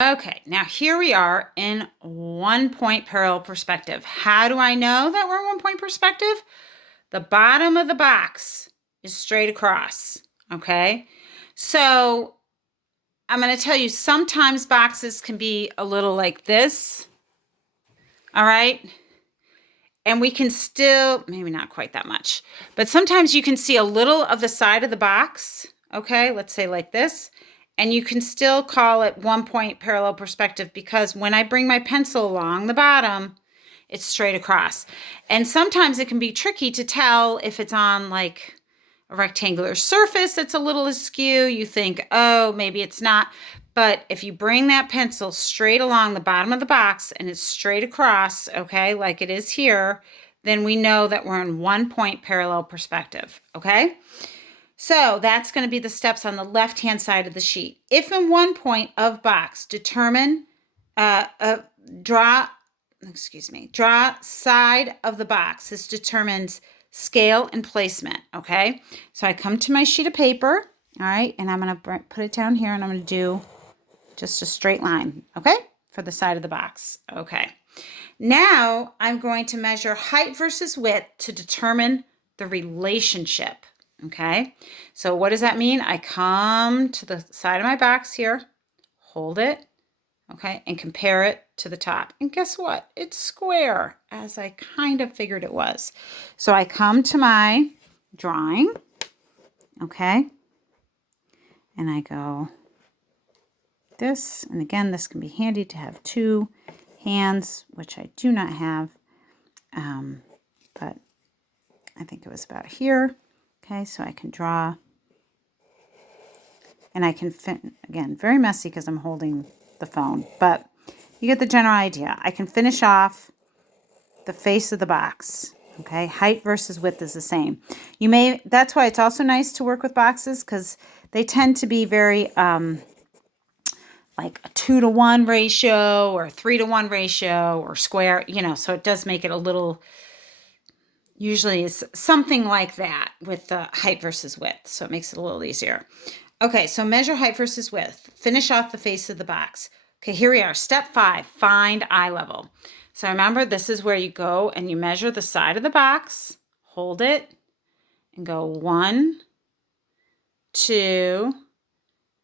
Okay, now here we are in 1-point parallel perspective. How do I know that we're in 1-point perspective? The bottom of the box is straight across, okay? So I'm going to tell you, sometimes boxes can be a little like this, all right? And we can still, maybe not quite that much, but sometimes you can see a little of the side of the box, okay? Let's say like this. And you can still call it 1-point parallel perspective because when I bring my pencil along the bottom, it's straight across. And sometimes it can be tricky to tell if it's on like a rectangular surface that's a little askew. You think, oh, maybe it's not. But if you bring that pencil straight along the bottom of the box and it's straight across, okay, like it is here, then we know that we're in 1-point parallel perspective, okay? So that's going to be the steps on the left-hand side of the sheet. If in 1 point of box, draw side of the box. This determines scale and placement, okay? So I come to my sheet of paper, all right, and I'm going to put it down here, and I'm going to do just a straight line, okay, for the side of the box, okay. Now I'm going to measure height versus width to determine the relationship. Okay, so what does that mean? I come to the side of my box here, hold it, okay, and compare it to the top. And guess what? It's square, as I kind of figured it was. So I come to my drawing, okay, and I go this. And again, this can be handy to have 2 hands, which I do not have, but I think it was about here. Okay, so I can draw, and I can again, very messy because I'm holding the phone, but you get the general idea. I can finish off the face of the box, okay? Height versus width is the same. That's why it's also nice to work with boxes because they tend to be very, like a 2-to-1 ratio or 3-to-1 ratio or square, so it does make it a little. Usually is something like that with the height versus width, so it makes it a little easier. Okay, so measure height versus width. Finish off the face of the box. Okay, here we are. Step 5, find eye level. So remember, this is where you go and you measure the side of the box, hold it, and go 1, 2,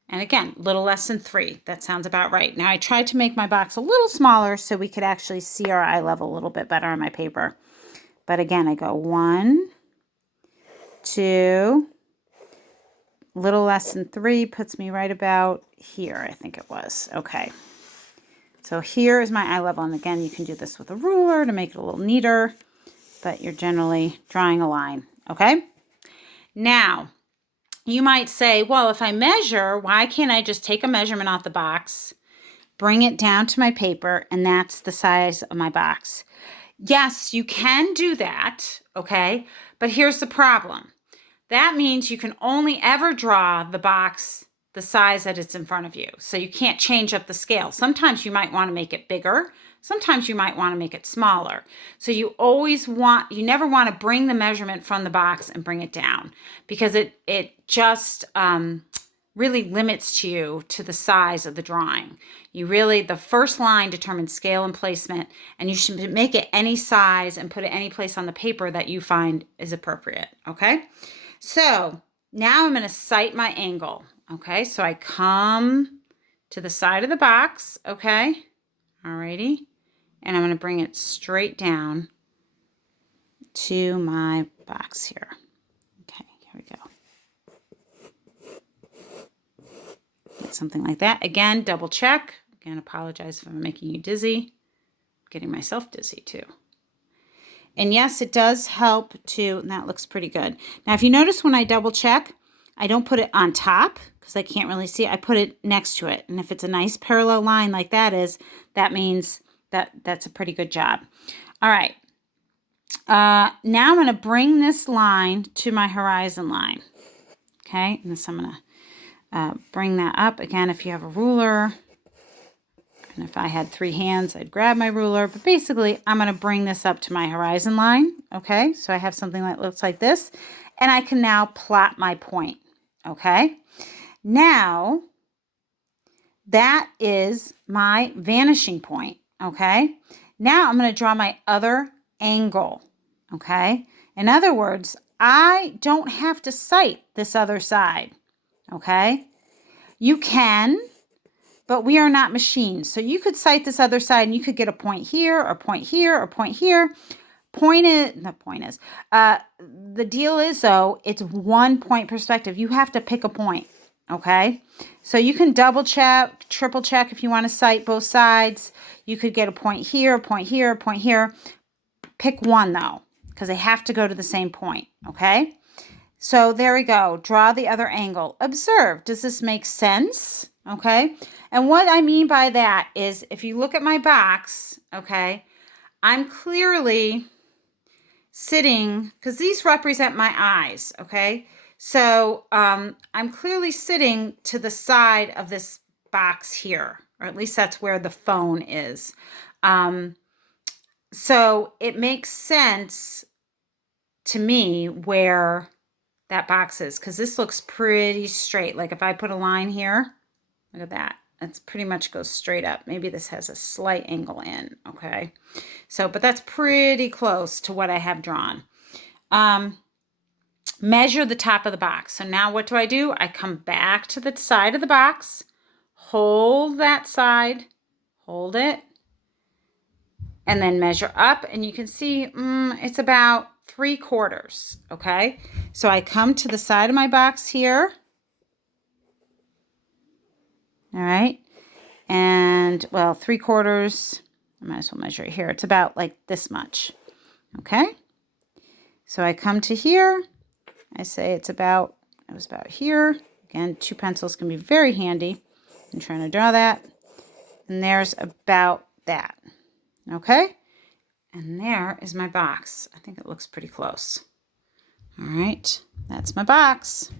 and again, little less than 3. That sounds about right. Now I tried to make my box a little smaller so we could actually see our eye level a little bit better on my paper. But again, I go 1, 2, little less than 3 puts me right about here, I think it was. Okay. So here is my eye level. And again, you can do this with a ruler to make it a little neater, but you're generally drawing a line. Okay. Now, you might say, well, if I measure, why can't I just take a measurement off the box, bring it down to my paper, and that's the size of my box? Yes, you can do that, okay? But here's the problem. That means you can only ever draw the box the size that it's in front of you. So you can't change up the scale. Sometimes you might want to make it bigger. Sometimes you might want to make it smaller. So you never want to bring the measurement from the box and bring it down because it just really limits you to the size of the drawing. The first line determines scale and placement, and you should make it any size and put it any place on the paper that you find is appropriate, okay? So now I'm going to sight my angle, okay? So I come to the side of the box, okay? Alrighty. And I'm going to bring it straight down to my box here. Okay, here we go. Something like that. Again, double check. Again, apologize if I'm making you dizzy. I'm getting myself dizzy too. And yes, it does help too. And that looks pretty good. Now, if you notice when I double check, I don't put it on top because I can't really see it. I put it next to it. And if it's a nice parallel line like that means that's a pretty good job. All right. Now I'm going to bring this line to my horizon line. Okay. And so I'm going to bring that up. Again, if you have a ruler, and if I had 3 hands, I'd grab my ruler. But basically, I'm going to bring this up to my horizon line. Okay, so I have something that looks like this. And I can now plot my point. Okay, now that is my vanishing point, okay? Now I'm going to draw my other angle, okay? In other words, I don't have to sight this other side, okay? You can, but we are not machines. So you could sight this other side and you could get a point here, or point here, or point here. The deal is, though, it's 1 point perspective. You have to pick a point, okay? So you can double check, triple check if you want to sight both sides. You could get a point here, a point here, a point here. Pick one, though, because they have to go to the same point, okay? So there we go. Draw the other angle. Observe. Does this make sense? Okay? And what I mean by that is if you look at my box, okay, I'm clearly sitting, because these represent my eyes, okay? So I'm clearly sitting to the side of this box here, or at least that's where the phone is. So it makes sense to me where that box is, because this looks pretty straight. Like if I put a line here, look at that. It's pretty much goes straight up. Maybe this has a slight angle in, okay? So, but that's pretty close to what I have drawn. Measure the top of the box. So now what do? I come back to the side of the box, hold that side, hold it, and then measure up. And you can see it's about 3/4, okay? So I come to the side of my box here. All right. And, well, 3/4, I might as well measure it here. It's about like this much, okay? So I come to here. I say it was about here. Again, 2 pencils can be very handy. I'm trying to draw that. And there's about that, okay? And there is my box. I think it looks pretty close. All right, that's my box.